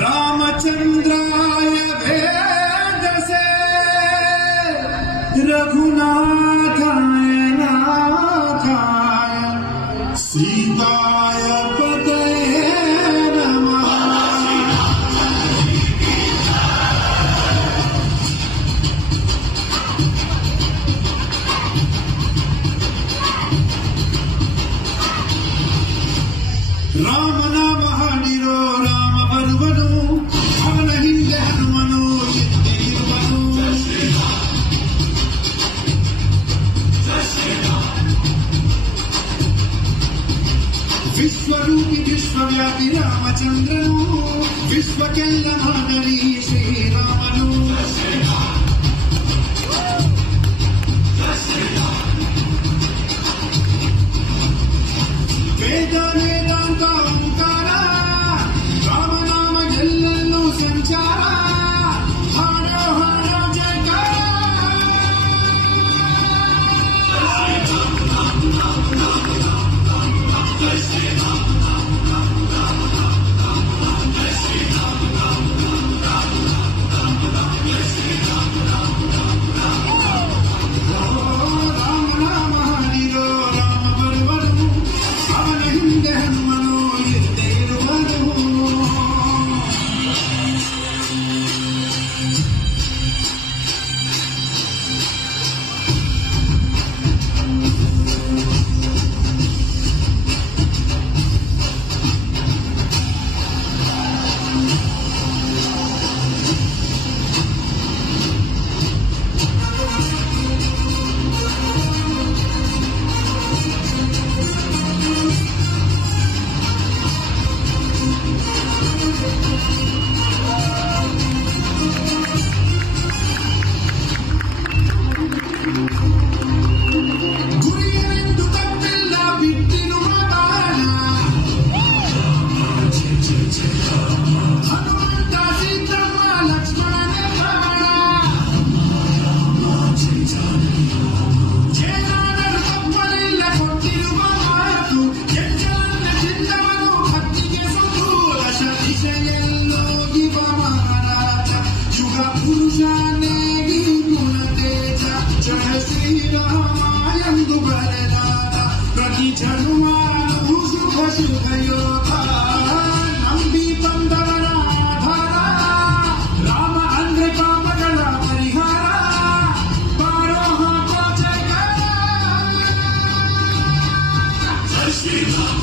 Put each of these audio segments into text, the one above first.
रामचंद्राय वेदसे रघुनाथाय नाथाय सीताय पतये नमः। राम नाम हाडिरो राम बरुवनु ಅವನ ಹಿಂದೆ ಹನುಮನು ಎದ್ದಿರುವನು। ವಿಶ್ವರೂಪಿ ವಿಶ್ವವ್ಯಾಪಿ ರಾಮಚಂದ್ರನು ವಿಶ್ವಕ್ಕೆಲ್ಲ ಮಾದರಿ ಶ್ರೀರಾಮನು। ವೇದ ವೇದಾಂತ ಓಂಕಾರ ರಾಮನಾಮ ಎಲ್ಲೆಲ್ಲೂ ಸಂಚಾರ ಹಾಡೋ ಹಾಡೋ ಜಯಕಾರ। ರಾಮನಾಮ ಹಾಡಿರೋ ರಾಮ ಬರುವನು ಅವನ ಹಿಂದೆ ಹನುಮನು ಎದ್ದೇ ಇರುವನು। ಗುರಿಯರೆಂದು ತಪ್ಪಿಲ್ಲ ಬಿಟ್ಟಿರುವ ಬಾಣ ಹನುಮಂತ ಸೀತಮ್ಮ ಲಕ್ಷ್ಮಣನ ಪ್ರಾಣ ಜೇನಾದರೂ ತಪ್ಪಲಿಲ್ಲ ಕೊಟ್ಟಿರುವ ಮಾತು ಕೆಂಚಲನ್ನ ಚಿಂತವನು ಭಕ್ತಿಗೆ ಸೊತ್ತು ದಶ ದಿಶೆಯಲ್ಲೋಗಿವ ಮಹಾರಾಜ ಯುಗ ಪುರುಷನೇ ಗುಣತೇಜ ಜಯ ಶ್ರೀರಾಮ ಎಂದು ಬರೆದಾದ ಪ್ರತಿ ಜನುಮಾನು ಶುಭ ಶುಭ ಯೋಗ ನಂಬಿ ಬಂದವರ ಆಧಾರ ರಾಮ ಅಂದ್ರೆ ಪಾಪಗಳ ಪರಿಹಾರ ಬಾರೋ ಹಾಕೋ ಜಯಕಾರ। ಜೈ ಶ್ರೀರಾಮ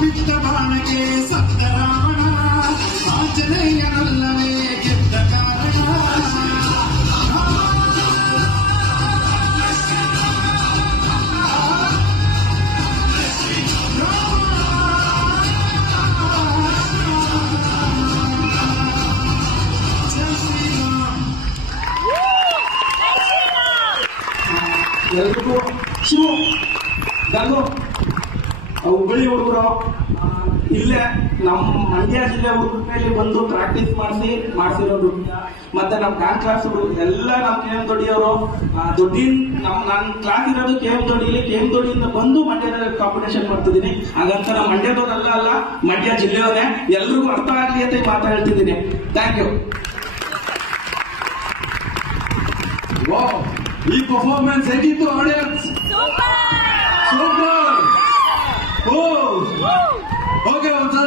ಬಿಟ್ಟ ಬಾಣಕ್ಕೆ ಸತ್ತ ರಾವಣ ಆಂಜನೇಯನಲ್ಲವೇ ಗೆದ್ದ ಕಾರಣ। ಎಲ್ರಿಗೂ ಶಿವು ಗಂಗು ಹುಬ್ಬಳ್ಳಿ ಹುಡುಗರು ಇಲ್ಲೇ ನಮ್ಮ ಮಂಡ್ಯ ಜಿಲ್ಲೆ ಹುಡುಗರಲ್ಲಿ ಬಂದು ಪ್ರಾಕ್ಟೀಸ್ ಮಾಡಿಸಿರೋದು. ಮತ್ತೆ ನಮ್ಮ ಡ್ಯಾನ್ಸ್ ಕ್ಲಾಸ್ ಎಲ್ಲ ನಮ್ಮ ಕೆ ಎಂ ದೊಡ್ಡಿಯವರು ದೊಡ್ಡಿನ ನನ್ನ ಕ್ಲಾಸ್ ಇರೋದು ಕೆ ಎಂ ದೊಡ್ಡಿಲಿ. ಕೆ ಎಂ ದೊಡ್ಡಿಯಿಂದ ಬಂದು ಮಂಡ್ಯದಲ್ಲಿ ಕಾಂಪಿಟೇಷನ್ ಮಾಡ್ತಿದ್ದೀನಿ. ಹಾಗಂತ ನಮ್ಮ ಮಂಡ್ಯದವ್ರಲ್ಲ ಅಲ್ಲ, ಮಂಡ್ಯ ಜಿಲ್ಲೆಯವರೇ. ಎಲ್ರಿಗೂ ಅರ್ಥ ಆಗ್ಲಿ ಅಂತ ಮಾತಾಡ್ತಿದ್ದೀನಿ. Thank you. ವಾವ್, ಈ ಪರ್ಫಾರ್ಮೆನ್ಸ್ ಹೇಗಿತ್ತು ಆಡಿಯನ್ಸ್? ಸೂಪರ್. ಓ ಓಕೆ, ಒಂದ್ಸಲ